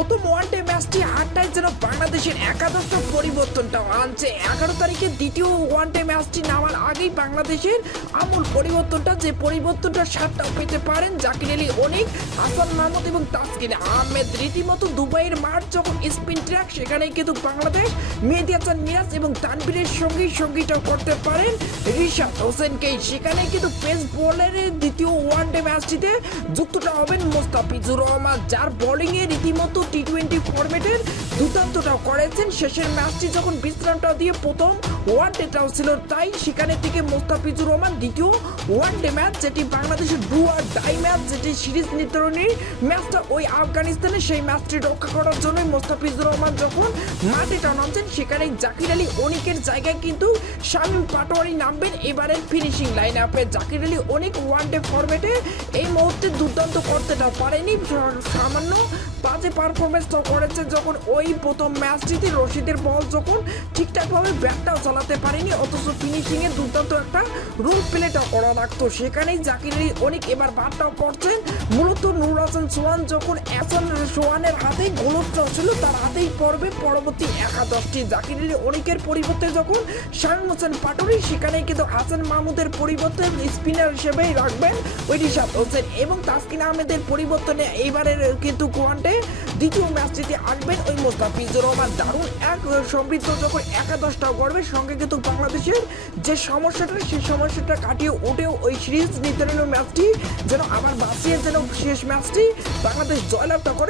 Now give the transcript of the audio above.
প্রথম ওয়ানডে ম্যাচটি আটটায় যেন বাংলাদেশের একাদশ পরিবর্তনটা আনছে। এগারো তারিখে দ্বিতীয় ওয়ানডে ম্যাচটি নামার আগেই বাংলাদেশের আমূল পরিবর্তনটা যে পরিবর্তনটা সাতটাও পেতে পারেন জাকির আলী অনিক, হাসান মাহমুদ এবং তাসকিন আহমেদ। রীতিমতো দুবাইয়ের মাঠ যখন স্পিন ট্র্যাক সেখানে কিন্তু বাংলাদেশ মেহেদি হাসান, মিরাজ এবং তানবীরের সঙ্গী সঙ্গীটাও করতে পারেন রিশাদ হোসেনকে সেখানে কিন্তু পেস বোলারের দ্বিতীয় ওয়ানডে ম্যাচটিতে যুক্তটা হবেন মোস্তাফিজুর রহমান, যার বোলিংয়ে রীতিমতো টি টোয়েন্টি ফরম্যাটের দুর্দান্তটাও করেছেন। শেষের ম্যাচটি যখন বিশ্রামটা দিয়ে প্রথম ওয়ানডেটাও ছিল, তাই সেখানে থেকে মোস্তাফিজুর রহমান দ্বিতীয় ওয়ানডে ম্যাচ যেটি বাংলাদেশের ডু আর ডাই ম্যাচ যেটি সিরিজ নির্ধারণী ম্যাচটা ওই আফগানিস্তানে সেই ম্যাচটি রক্ষা করার জন্যই মোস্তাফিজুর রহমান যখন মাঠেটা নামছেন সেখানে জাকির আলী অনিকের জায়গায় কিন্তু শামীম পাটোয়ারি নামবেন এবারের ফিনিশিং লাইন আপে জাকির আলী অনেক ওয়ানডে ফরম্যাটে এই মুহূর্তে দুর্দান্ত করতেটা পারেনি। সামান্য বাজে পারফরমেন্স তো করেছে যখন ওই প্রথম ম্যাচটিতে রশিদের বল যখন ঠিকঠাকভাবে ব্যাটটাও চালাতে পারেনি, অথচ ফিনিশিংয়ে দুর্দান্ত একটা রোল প্লেটাও করা লাগতো। সেখানেই জাকির অনেক এবার বাদটাও করছেন। মূলত নুর হাসান সোহান যখন এসন সোহানের হাতেই গোলকটা ছিল, তার হাতেই পড়বে পরবর্তী একাদশটি। জাকির অনেকের পরিবর্তে যখন শামীম হোসেন পাটুরি সেখানে কিন্তু হাসান মাহমুদের পরিবর্তে স্পিনার হিসেবেই রাখবেন ওই রিশাদ হোসেন এবং তাসকিন আহমেদের পরিবর্তনে এইবারের কিন্তু কোয়ান্টে দ্বিতীয় ম্যাচটিতে আসবেন ওই মোস্তাফিজুর রহমান। দারুণ এক সমৃদ্ধ যখন একাদশটা গড়বে, সঙ্গে কিন্তু বাংলাদেশের যে সমস্যাটা, সেই সমস্যাটা কাটিয়ে উঠেও ওই সিরিজ নির্ধারণীয় ম্যাচটি। যেন আবার বাঁচিয়ে যেন শেষ ম্যাচটি বাংলাদেশ জয়লাভটা করে